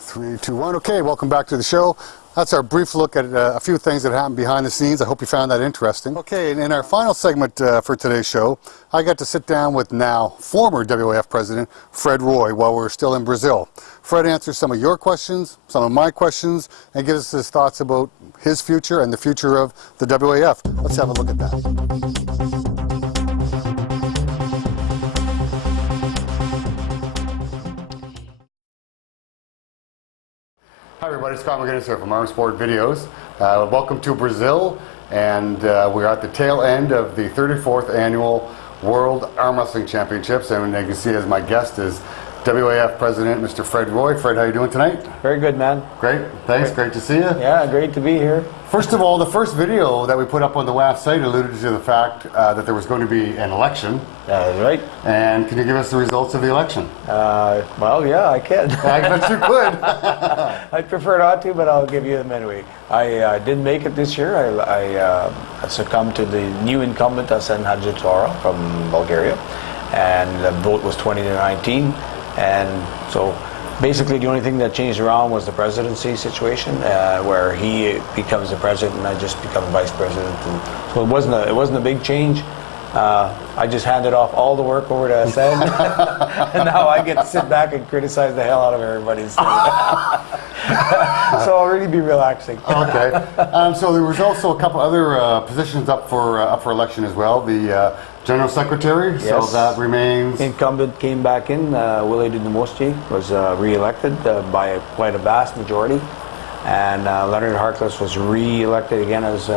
Three, two, one. Okay, welcome back to the show. That's our brief look at a few things that happened behind the scenes. I hope you found that interesting. Okay, and in our final segment for today's show, I got to sit down with now former WAF president Fred Roy while we were still in Brazil. Fred answers some of your questions, some of my questions, and gives us his thoughts about his future and the future of the WAF. Let's have a look at that. Hi everybody, Scott McGinnis here from Iron Sport Videos. Welcome to Brazil, and we're at the tail end of the 34th Annual World Arm Wrestling Championships, and you can see as my guest is WAF President Mr. Fred Roy. Fred, how are you doing tonight? Very good, man. Great, thanks, great to see you. Yeah, great to be here. First of all, the first video that we put up on the WAF site alluded to the fact that there was going to be an election. Right. And can you give us the results of the election? Well, yeah, I can. I bet you could. I'd prefer not to, but I'll give you them anyway. I didn't make it this year. I succumbed to the new incumbent, Asen Hadjitora from Bulgaria, and the vote was 20-19. And so basically the only thing that changed around was the presidency situation, where he becomes the president and I just become vice president. And so it wasn't a big change. I just handed off all the work over to Asen, and now I get to sit back and criticize the hell out of everybody. So I'll really be relaxing. Okay. So there was also a couple other positions up for election as well. The General Secretary, yes. So that remains. Incumbent came back in. Willie Dumosti was re-elected by quite a vast majority, and Leonard Harkless was re-elected again as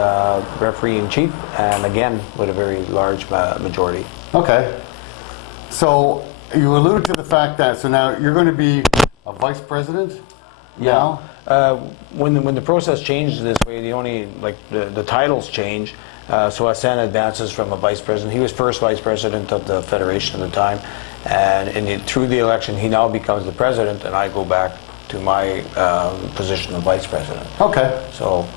referee-in-chief, and again with a very large majority. Okay. So you alluded to the fact that so now you're going to be a vice president. Yeah. When the process changes this way, the only the titles change. So Asen advances from a vice president. He was first vice president of the federation at the time, and through the election, he now becomes the president, and I go back to my position of vice president. Okay. So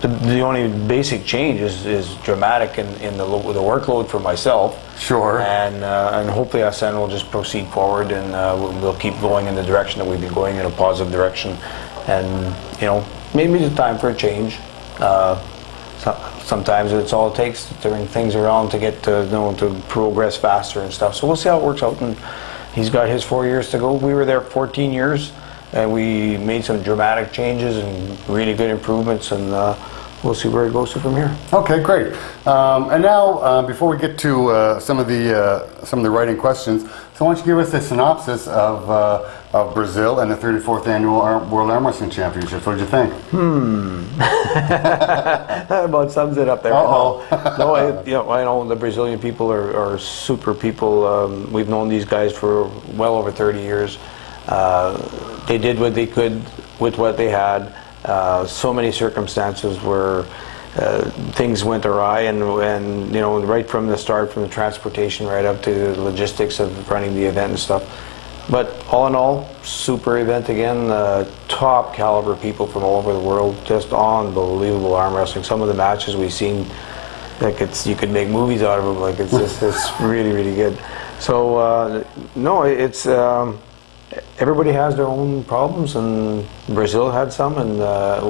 the only basic change is dramatic in the workload for myself. Sure. And hopefully Asen will just proceed forward, and we'll keep going in the direction that we've been going, in a positive direction. And maybe it's time for a change. Sometimes it's all it takes to turn things around to get to progress faster and stuff. So we'll see how it works out. And he's got his 4 years to go. We were there 14 years, and we made some dramatic changes and really good improvements. And we'll see where it goes from here. Okay, great. And now, before we get to some of the writing questions, so why don't you give us a synopsis of Brazil and the 34th Annual World Arm Wrestling Championships? What did you think? That about sums it up there. Uh-oh. No, I know the Brazilian people are super people. We've known these guys for well over 30 years. They did what they could with what they had. So many circumstances where things went awry, and right from the start, from the transportation right up to the logistics of running the event and stuff. But all in all, super event again. Top caliber people from all over the world. Just unbelievable arm wrestling. Some of the matches we've seen, like you could make movies out of them. Like it's really, really good. So no, it's everybody has their own problems, and Brazil had some, and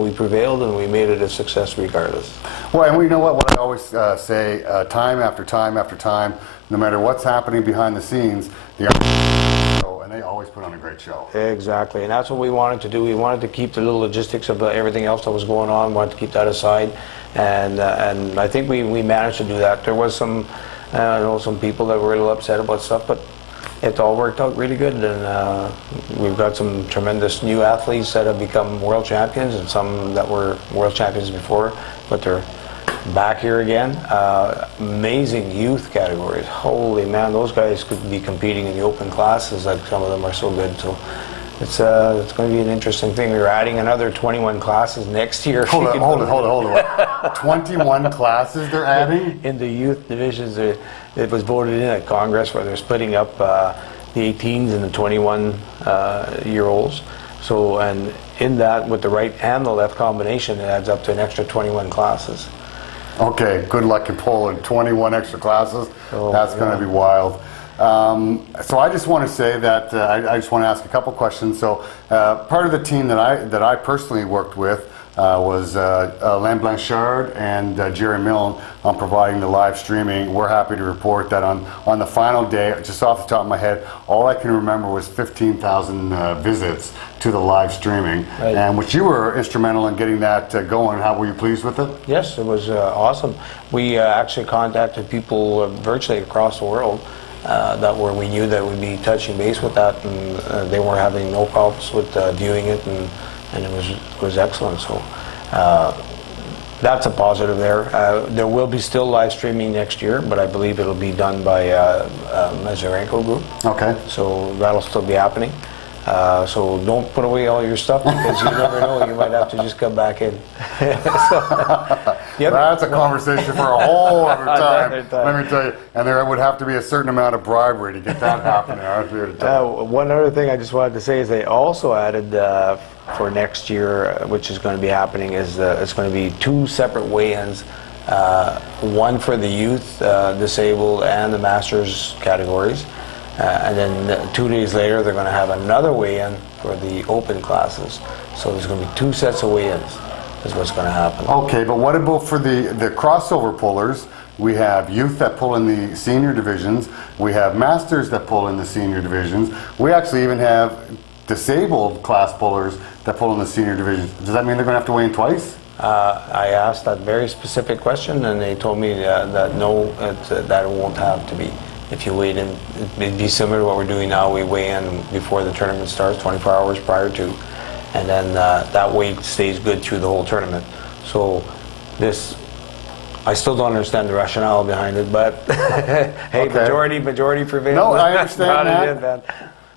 we prevailed, and we made it a success regardless. Well, and we know what I always say, time after time after time, no matter what's happening behind the scenes, and they always put on a great show. Exactly, and that's what we wanted to do. We wanted to keep the little logistics of everything else that was going on, wanted to keep that aside, and I think we managed to do that. There was some, some people that were a little upset about stuff, but it all worked out really good, and we've got some tremendous new athletes that have become world champions, and some that were world champions before, but they're back here again. Amazing youth categories. Holy man, those guys could be competing in the open classes. Like some of them are so good. So it's going to be an interesting thing. We're adding another 21 classes next year. Hold on. 21 classes they're adding? In the youth divisions. It was voted in at Congress where they're splitting up the 18s and the 21-year-olds. So, and in that, with the right and the left combination, it adds up to an extra 21 classes. Okay, good luck in pulling 21 extra classes. That's going to be wild. So I just want to say that I just want to ask a couple questions. So part of the team that I personally worked with was Len Blanchard and Jerry Milne on providing the live streaming. We're happy to report that on the final day, just off the top of my head, all I can remember was 15,000 visits to the live streaming, right. And which you were instrumental in getting that going. How were you pleased with it? Yes, it was awesome. We actually contacted people virtually across the world we knew that would be touching base with that, and they were having no problems with viewing it, and it was excellent. So that's a positive there. There will be still live streaming next year, but I believe it'll be done by Mazurenko Group. Okay. So that'll still be happening. So don't put away all your stuff, because you never know, you might have to just come back in. That's a conversation for a whole other time, let me tell you. And there would have to be a certain amount of bribery to get that happening. I was here to tell you. One other thing I just wanted to say is they also added for next year, which is going to be happening, is it's going to be 2 separate weigh-ins, one for the youth, disabled, and the masters categories. And then 2 days later, they're going to have another weigh-in for the open classes. So there's going to be 2 sets of weigh-ins is what's going to happen. Okay, but what about for the crossover pullers? We have youth that pull in the senior divisions. We have masters that pull in the senior divisions. We actually even have disabled class pullers that pull in the senior divisions. Does that mean they're going to have to weigh in twice? I asked that very specific question, and they told me that no, that it won't have to be. If you weighed in, it'd be similar to what we're doing now. We weigh in before the tournament starts, 24 hours prior to, and then that weight stays good through the whole tournament. So this, I still don't understand the rationale behind it, but hey, okay. majority prevails. No, I understand that.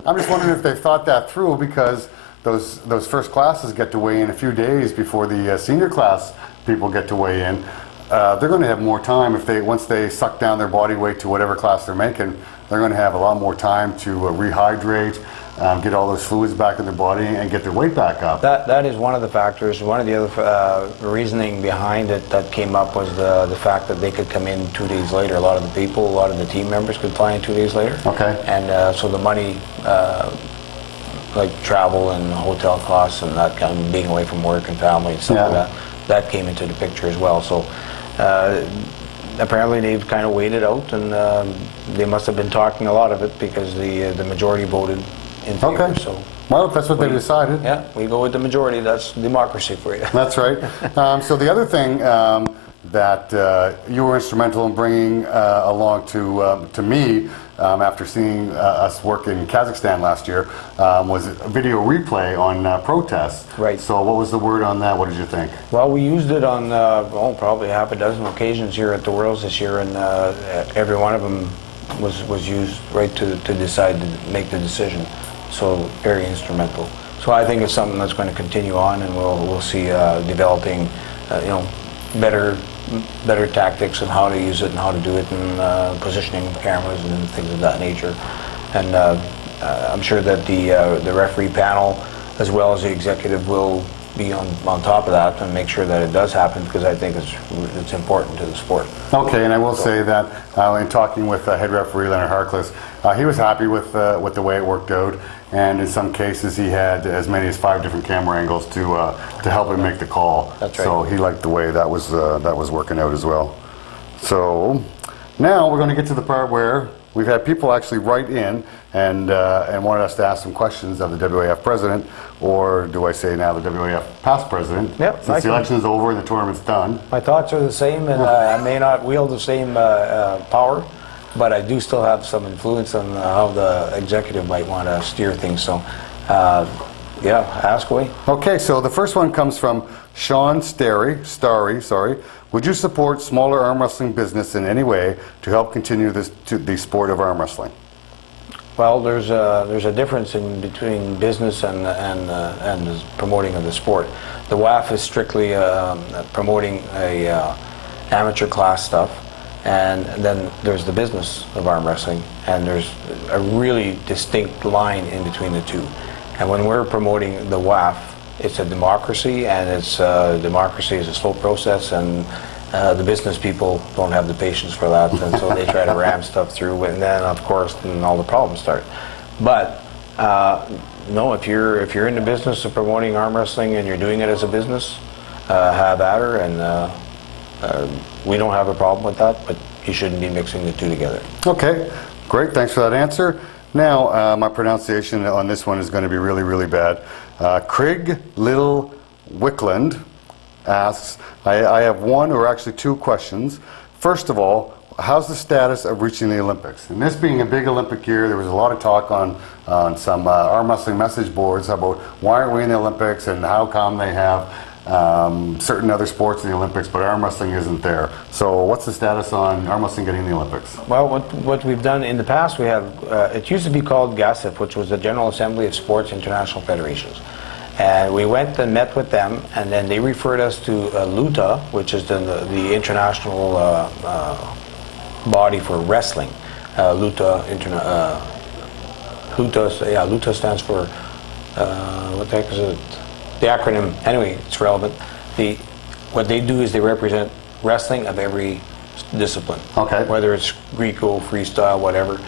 I'm just wondering if they thought that through, because those first classes get to weigh in a few days before the senior class people get to weigh in. They're going to have more time once they suck down their body weight to whatever class they're making. They're going to have a lot more time to rehydrate, get all those fluids back in their body, and get their weight back up. That is one of the factors. One of the other reasoning behind it that came up was the fact that they could come in 2 days later. A lot of the team members could fly in 2 days later. Okay. And so the money, like travel and hotel costs and that kind of being away from work and family and stuff like that came into the picture as well. So apparently they've kind of weighed it out, and they must have been talking a lot of it, because the majority voted in favor. Okay. So well, if that's what they decided. Yeah, we go with the majority. That's democracy for you. That's right. So the other thing that you were instrumental in bringing along to me after seeing us work in Kazakhstan last year was a video replay on protests. Right. So what was the word on that? What did you think? Well, we used it on probably half a dozen occasions here at the Worlds this year, and every one of them was used right to decide to make the decision. So very instrumental. So I think it's something that's going to continue on, and we'll see developing, better tactics of how to use it and how to do it, and positioning cameras and things of that nature. And I'm sure that the referee panel, as well as the executive, will be on top of that and make sure that it does happen, because I think it's important to the sport. Okay, and I will say that in talking with head referee Leonard Harkless, he was happy with the way it worked out, and in some cases he had as many as 5 different camera angles to help him make the call. That's right. So he liked the way that was working out as well. So now we're going to get to the part where we've had people actually write in and wanted us to ask some questions of the WAF president, or do I say now the WAF past president? Yep, Since the election's over and the tournament's done. My thoughts are the same, and I may not wield the same power, but I do still have some influence on how the executive might want to steer things. So, yeah, ask away. Okay, so the first one comes from Sean Starry. Would you support smaller arm wrestling business in any way to help continue the sport of arm wrestling? Well, there's a difference in between business and the promoting of the sport. The WAF is strictly promoting amateur class stuff, and then there's the business of arm wrestling, and there's a really distinct line in between the two. And when we're promoting the WAF, it's a democracy, and democracy is a slow process, and the business people don't have the patience for that, and so they try to ram stuff through, and then of course then all the problems start. But no, if you're in the business of promoting arm wrestling and you're doing it as a business, have at her, and we don't have a problem with that, but you shouldn't be mixing the two together. Okay, great, thanks for that answer. Now, my pronunciation on this one is going to be really, really bad. Craig Little Wickland asks, I have one or actually 2 questions. First of all, how's the status of reaching the Olympics? And this being a big Olympic year, there was a lot of talk on some arm wrestling message boards about why aren't we in the Olympics and how come they have certain other sports in the Olympics, but arm wrestling isn't there. So what's the status on arm wrestling getting in the Olympics? Well, what we've done in the past, we have, it used to be called GASIF, which was the General Assembly of Sports International Federations. And we went and met with them, and then they referred us to LUTA, which is the international body for wrestling. LUTA stands for, what the heck is it? The acronym, anyway, it's relevant. What they do is they represent wrestling of every discipline. Okay. Whether it's Greco, freestyle, whatever.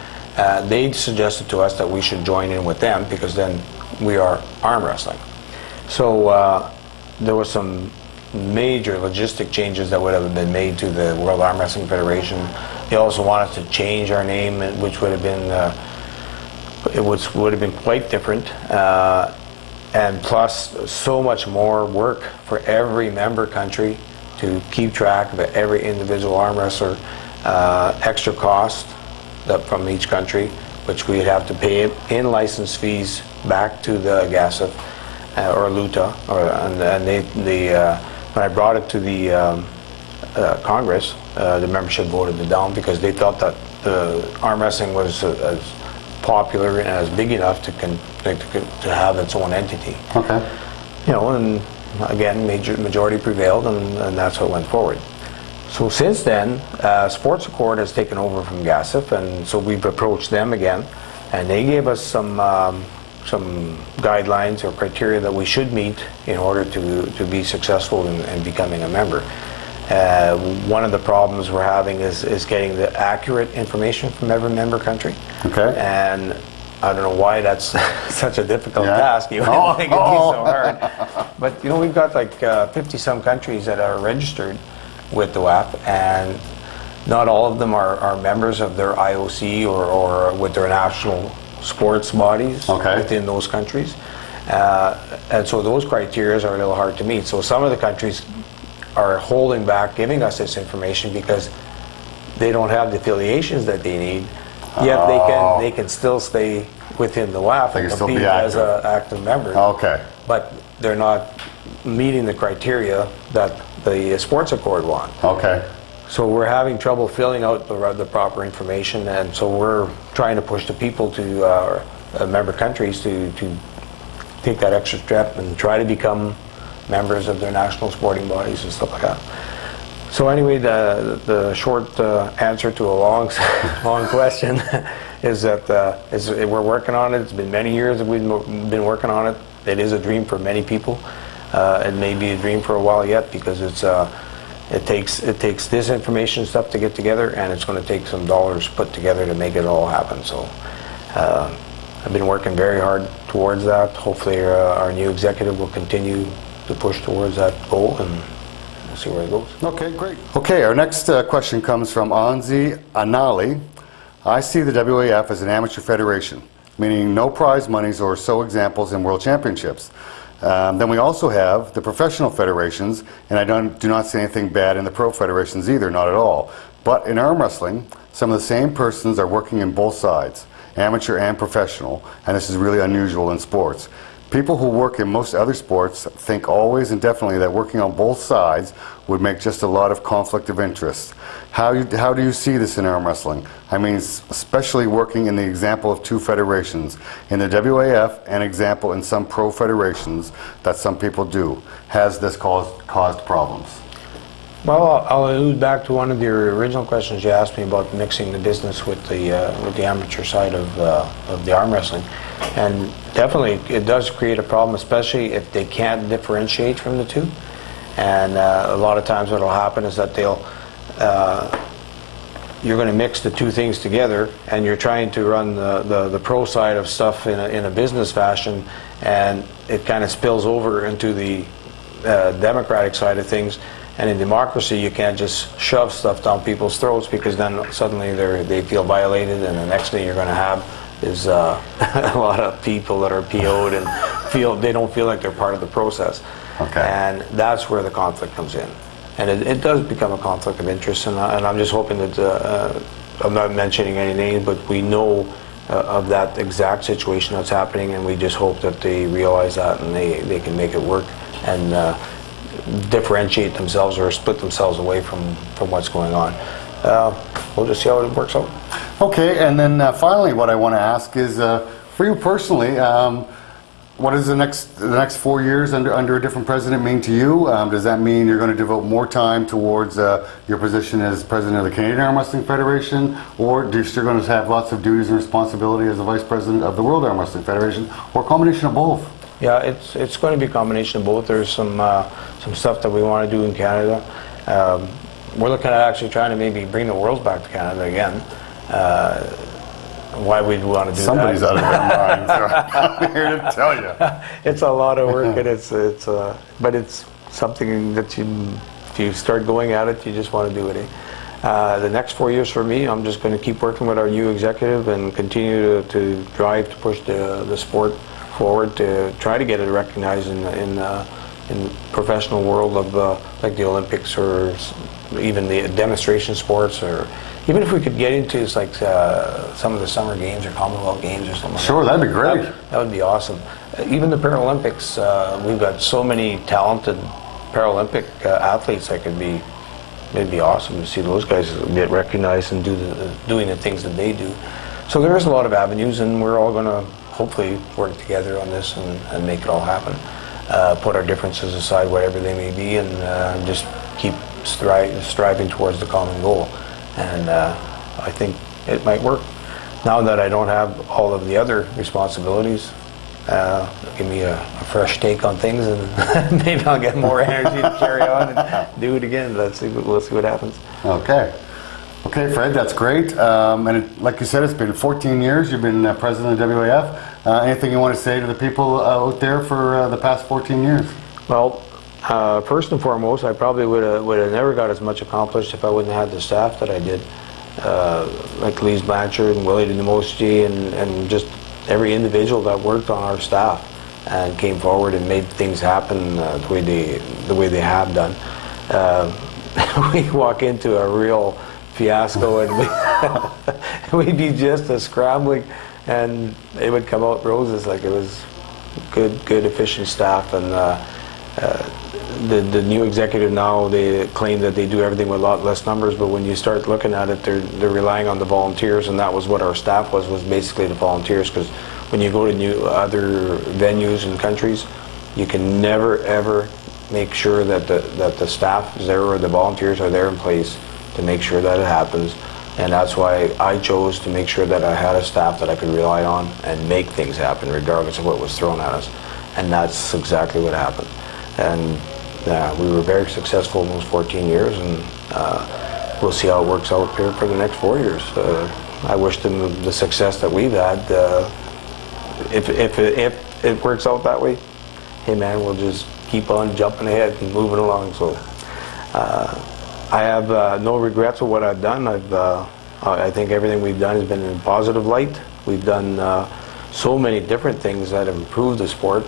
They suggested to us that we should join in with them, because then we are arm wrestling. So there was some major logistic changes that would have been made to the World Arm Wrestling Federation. They also wanted to change our name, which would have been would have been quite different. And plus, so much more work for every member country to keep track of every individual arm wrestler, extra cost from each country, which we'd have to pay in license fees back to the GASIF or LUTA. When I brought it to the Congress, the membership voted it down, because they thought that the arm wrestling was as popular and as big enough to have its own entity. Okay. You know, and again, majority prevailed, and that's what went forward. So since then, Sports Accord has taken over from GASIF, and so we've approached them again, and they gave us some guidelines or criteria that we should meet in order to be successful in becoming a member. One of the problems we're having is getting the accurate information from every member country. Okay. And I don't know why that's such a difficult task. You wouldn't think it'd be so hard. But you know, we've got like 50-some countries that are registered with the WAF, and not all of them are members of their IOC or with their national sports bodies within those countries. And so those criteria are a little hard to meet. So some of the countries are holding back giving us this information because they don't have the affiliations that they need, yet they can still stay within the WAF and compete as an active member. Okay. But they're not meeting the criteria that the Sports Accord want. Okay. So we're having trouble filling out the proper information, and so we're trying to push the people to member countries to take that extra step and try to become members of their national sporting bodies and stuff like that. So anyway, the short answer to a long question is that we're working on it. It's been many years that we've been working on it. It is a dream for many people. It may be a dream for a while yet, because it takes this information stuff to get together, and it's going to take some dollars put together to make it all happen. So I've been working very hard towards that. Hopefully our new executive will continue to push towards that goal, and we'll see where it goes. Okay, great. Okay, our next question comes from Anzi Anali. I see the WAF as an amateur federation, meaning no prize monies or so examples in world championships. Then we also have the professional federations, and I do not see anything bad in the pro federations either, not at all. But in arm wrestling, some of the same persons are working in both sides, amateur and professional, and this is really unusual in sports. People who work in most other sports think always and definitely that working on both sides would make just a lot of conflict of interest. How do you see this in arm wrestling? I mean, especially working in the example of two federations, in the WAF and example in some pro federations that some people do. Has this caused problems? Well, I'll allude back to one of your original questions you asked me about mixing the business with the amateur side of the arm wrestling. And definitely it does create a problem, especially if they can't differentiate from the two. And a lot of times what will happen is that you're going to mix the two things together, and you're trying to run the pro side of stuff in a business fashion, and it kind of spills over into the democratic side of things. And in democracy, you can't just shove stuff down people's throats, because then suddenly they feel violated, and the next thing you're going to have is a lot of people that are PO'd and they don't feel like they're part of the process. Okay. And that's where the conflict comes in. And it does become a conflict of interest, and I'm just hoping that, I'm not mentioning any names, but we know of that exact situation that's happening, and we just hope that they realize that and they can make it work and differentiate themselves or split themselves away from what's going on. We'll just see how it works out. Okay, and then finally what I want to ask is, for you personally, what does the next 4 years under a different president mean to you? Does that mean you're going to devote more time towards your position as president of the Canadian Arm Wrestling Federation, or do you still going to have lots of duties and responsibility as the vice president of the World Arm Wrestling Federation, or a combination of both? Yeah, it's going to be a combination of both. There's some stuff that we want to do in Canada. We're looking at actually trying to maybe bring the Worlds back to Canada again. Why we'd want to do Somebody's that? out of their mind, so I'm here to tell you. It's a lot of work, and but it's something that if you start going at it, you just want to do it. The next 4 years for me, I'm just going to keep working with our new executive and continue to drive to push the sport forward, to try to get it recognized in the professional world of like the Olympics, or even the demonstration sports, or even if we could get into like some of the summer games or Commonwealth games or something. Sure, that'd be great. That would be awesome. Even the Paralympics, we've got so many talented Paralympic athletes that it'd be awesome to see those guys get recognized and doing the things that they do. So there's a lot of avenues, and we're all going to hopefully work together on this and make it all happen. Put our differences aside, whatever they may be, and just keep striving towards the common goal. And I think it might work. Now that I don't have all of the other responsibilities, give me a fresh take on things, and maybe I'll get more energy to carry on and do it again. We'll see what happens. Okay. Okay, Fred, that's great. Like you said, it's been 14 years you've been president of WAF. Anything you want to say to the people out there for the past 14 years? Well, first and foremost, I probably would have never got as much accomplished if I wouldn't have had the staff that I did, like Lise Blanchard and Willie Demosti, and just every individual that worked on our staff and came forward and made things happen the way they have done. We walk into a real fiasco, and we'd be just a scrambling, and it would come out roses. Like, it was good efficient staff, and the new executive now, they claim that they do everything with a lot less numbers, but when you start looking at it, they're relying on the volunteers, and that was what our staff was basically the volunteers. Because when you go to other venues and countries, you can never ever make sure that the staff is there or the volunteers are there in place to make sure that it happens. And that's why I chose to make sure that I had a staff that I could rely on and make things happen regardless of what was thrown at us. And that's exactly what happened. And we were very successful in those 14 years, and we'll see how it works out here for the next 4 years. I wish them the success that we've had. If it works out that way, hey man, we'll just keep on jumping ahead and moving along. So I have no regrets of what I've done. I think everything we've done has been in a positive light. We've done so many different things that have improved the sport.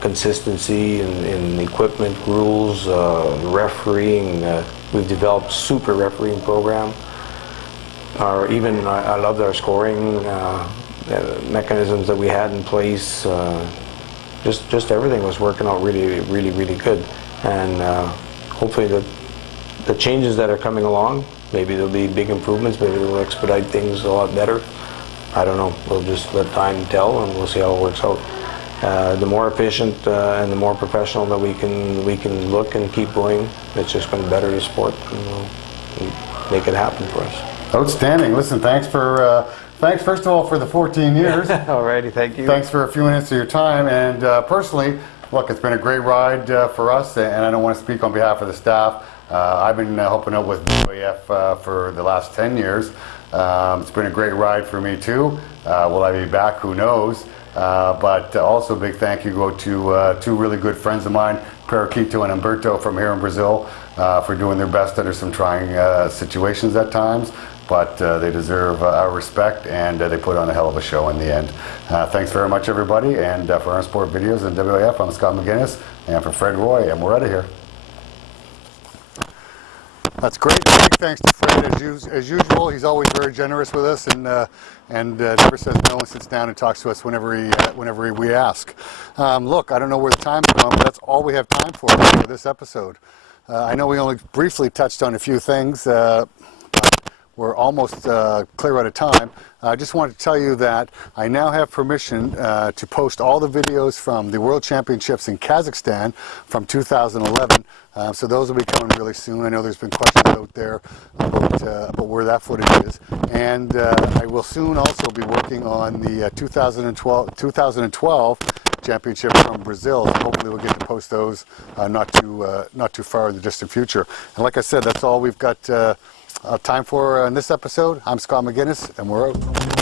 Consistency in equipment, rules, refereeing. We've developed super refereeing program. Even I loved our scoring mechanisms that we had in place. Just everything was working out really good. And hopefully the changes that are coming along, maybe there'll be big improvements, maybe they'll expedite things a lot better. I don't know. We'll just let time tell, and we'll see how it works out. The more efficient and the more professional that we can look and keep going, it's just going to better the sport, and we'll make it happen for us. Outstanding. Listen, thanks first of all for the 14 years. Alrighty, thank you. Thanks for a few minutes of your time. And personally, look, it's been a great ride for us, and I don't want to speak on behalf of the staff. I've been helping out with WAF for the last 10 years. It's been a great ride for me too. Will I be back? Who knows? But also a big thank you go to two really good friends of mine, Periquito and Humberto from here in Brazil, for doing their best under some trying situations at times. But they deserve our respect, and they put on a hell of a show in the end. Thanks very much, everybody. And for Our Sport Videos and WAF, I'm Scott McGinnis. And for Fred Roy, and we're out of here. That's great. A big thanks to Fred, as usual. He's always very generous with us, and never says no, and sits down and talks to us whenever we ask. Look, I don't know where the time's gone, but that's all we have time for this episode. I know we only briefly touched on a few things. We're almost clear out of time. I just wanted to tell you that I now have permission to post all the videos from the World Championships in Kazakhstan from 2011. So those will be coming really soon. I know there's been questions out there about where that footage is. And I will soon also be working on the 2012 championship from Brazil. Hopefully we'll get to post those not too far in the distant future. And like I said, that's all we've got time for in this episode. I'm Scott McGinnis, and we're out.